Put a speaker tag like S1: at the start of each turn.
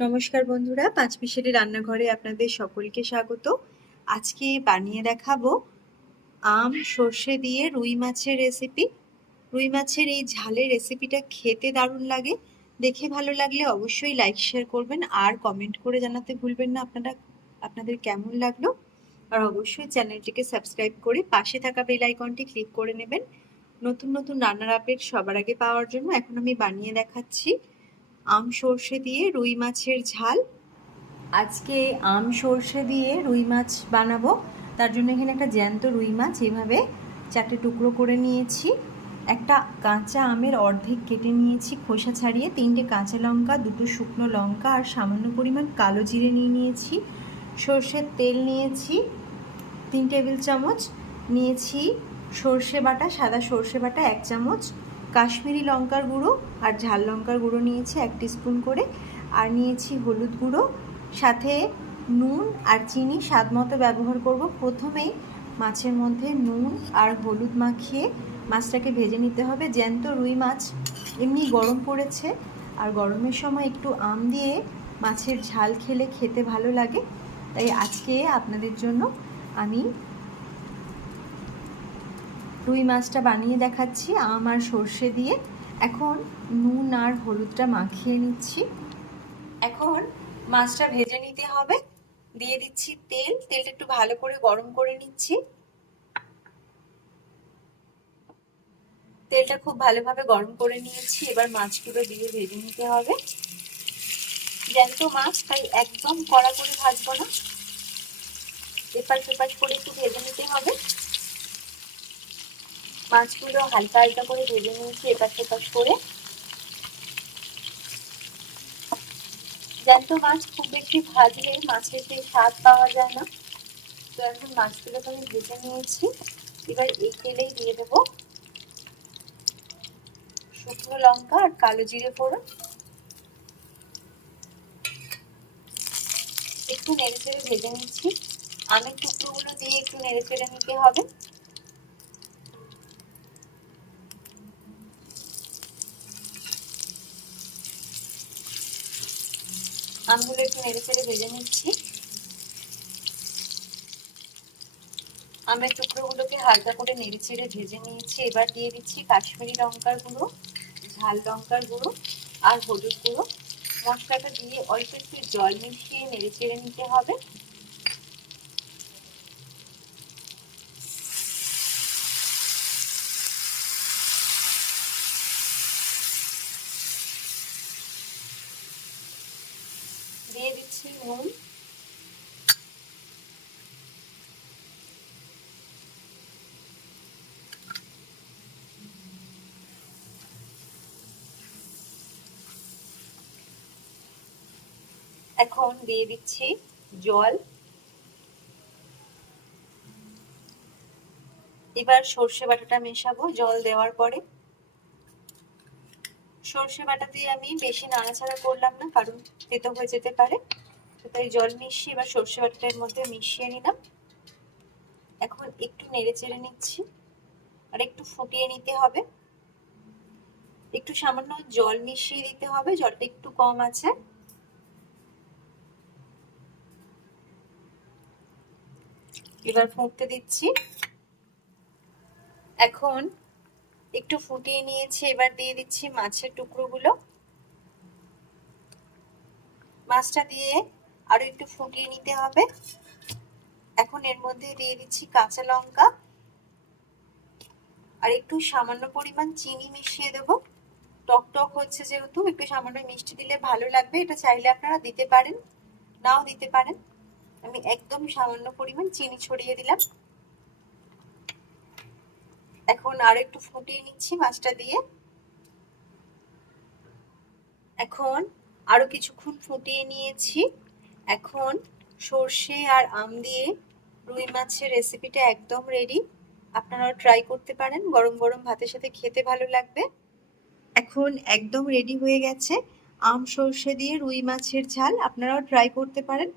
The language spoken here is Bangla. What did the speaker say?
S1: নমস্কার বন্ধুরা, পাঁচ মিশালি রান্নাঘরে আপনাদের সকলকে স্বাগত। আজকে বানিয়ে দেখাবো আম, সর্ষে দিয়ে রুই মাছের রেসিপি রুই মাছের এই ঝালের রেসিপিটা খেতে দারুণ লাগে। দেখে ভালো লাগলে অবশ্যই লাইক শেয়ার করবেন আর কমেন্ট করে জানাতে ভুলবেন না আপনারা, আপনাদের কেমন লাগল। আর অবশ্যই চ্যানেলটিকে সাবস্ক্রাইব করে পাশে থাকা বেল আইকনটি ক্লিক করে নেবেন। নতুন নতুন রান্নার আপডেট সবার আগে পাওয়ার জন্য এখন আমি বানিয়ে দেখাচ্ছি। আম সর্ষে দিয়ে রুই মাছের ঝাল। আজকে আম সর্ষে দিয়ে রুই মাছ বানাবো। তার জন্য এখানে একটা জ্যান্ত রুই মাছ এভাবে চারটে টুকরো করে নিয়েছি। একটা কাঁচা আমের অর্ধেক কেটে নিয়েছি, খোসা ছাড়িয়ে তিনটে কাঁচা লঙ্কা, দুটো শুকনো লঙ্কা আর সামান্য পরিমাণ কালো জিরে নিয়ে নিয়েছি। সর্ষের তেল নিয়েছি, তিন টেবিল চামচ। নিয়েছি সর্ষে বাটা, সাদা সর্ষে বাটা এক চামচ। কাশ্মীরি লঙ্কার গুঁড়ো আর ঝাল লঙ্কার গুঁড়ো নিয়েছি এক স্পুন করে। আর নিয়েছি হলুদ গুঁড়ো, সাথে নুন আর চিনি স্বাদ মতো ব্যবহার করব। প্রথমেই মাছের মধ্যে নুন আর হলুদ মাখিয়ে মাছটাকে ভেজে নিতে হবে। জ্যান্ত রুই মাছ এমনি গরম পড়েছে আর গরমের সময় একটু আম দিয়ে মাছের ঝাল খেলে খেতে ভালো লাগে। তাই আজকে আপনাদের জন্য আমি রুই মাছটা বানিয়ে দেখাচ্ছি, আম আর সর্ষে দিয়ে। এখন নুন আর হলুদটা মাখিয়ে নিচ্ছি। এখন মাছটা ভেজে নিতে হবে। দিয়ে দিচ্ছি তেল, তেলটা একটু ভালো করে গরম করে নিচ্ছি। তেলটা খুব ভালোভাবে গরম করে নিয়েছি, এবার মাছগুলো দিয়ে ভেজে নিতে হবে। জ্যান্ত মাছ, তাই একদম কড়া করে ভাজবো না। এপাশ এপাশ করে একটু ভেজে নিতে হবে। মাছগুলো হালকা হালকা করে ভেজে নিয়েছি এপাশ এপাশ করে। জ্যান্ত মাছ খুব বেশি ভাজলে মাছের যে স্বাদ পাওয়া যায় না। তো এখন মাছগুলোকে আমি ভেজে নিয়েছি। এবার এই তেলেই দিয়ে দেবো শুকনো লঙ্কা আর কালো জিরে ফোড়ন। একটু নেড়ে চেড়ে ভেজে নিচ্ছি। আমের টুকরোগুলো দিয়ে একটু নেড়ে চেড়ে নিতে হবে। আমগুলো একটু নেড়ে চেড়ে ভেজে নিচ্ছি। আমের টুকরোগুলোকে হালকা করে নেড়ে চেড়ে ভেজে নিয়েছি। এবার দিয়ে দিচ্ছি কাশ্মীরি লঙ্কার গুঁড়ো, ঝাল লঙ্কার গুঁড়ো আর হলুদ গুঁড়ো। মশলাটা দিয়ে অল্প একটু জল মিশিয়ে নেড়ে চেড়ে নিতে হবে। দিয়ে দিচ্ছি নুন এখন দিয়ে দিচ্ছি জল। এবার সর্ষে বাটাটা মেশাবো জল দেওয়ার পরে। সর্ষে বাটা দিয়ে আমি বেশি নাড়াচাড়া করলাম না, কারণ তেতো হয়ে যেতে পারে। তাই জল মিশিয়ে এবার সর্ষে বাটাটার মধ্যে মিশিয়ে নিলাম। এখন একটু নেড়ে চেড়ে নিচ্ছি, আর একটু ফুটিয়ে নিতে হবে। একটু সামান্য জল মিশিয়ে দিতে হবে, জলটা একটু কম আছে। এবার ফুটতে দিচ্ছি। এখন একটু ফুটিয়ে নিয়েছি, এবার দিয়ে দিচ্ছি মাছের টুকরোগুলো। মাছটা দিয়ে আরও একটু ফুটিয়ে নিতে হবে। এখন এর মধ্যে দিয়ে দিচ্ছি কাঁচা লঙ্কা। আর একটু সামান্য পরিমাণ চিনি মিশিয়ে দেবো। টক টক হচ্ছে যেহেতু, একটু সামান্য মিষ্টি দিলে ভালো লাগবে। এটা চাইলে আপনারা দিতে পারেন, নাও দিতে পারেন। আমি একদম সামান্য পরিমাণ চিনি ছড়িয়ে দিলাম। এখন আর একটু ফুটিয়ে নিচ্ছি মাছটা দিয়ে। এখন আরও কিছুক্ষণ ফুটিয়ে নিয়েছি। এখন সর্ষে আর আম দিয়ে রুই মাছের রেসিপিটা একদম রেডি আপনারাও ট্রাই করতে পারেন, গরম গরম ভাতের সাথে খেতে ভালো লাগবে। এখন একদম রেডি হয়ে গেছে আম, সর্ষে দিয়ে রুই মাছের ঝাল, আপনারাও ট্রাই করতে পারেন।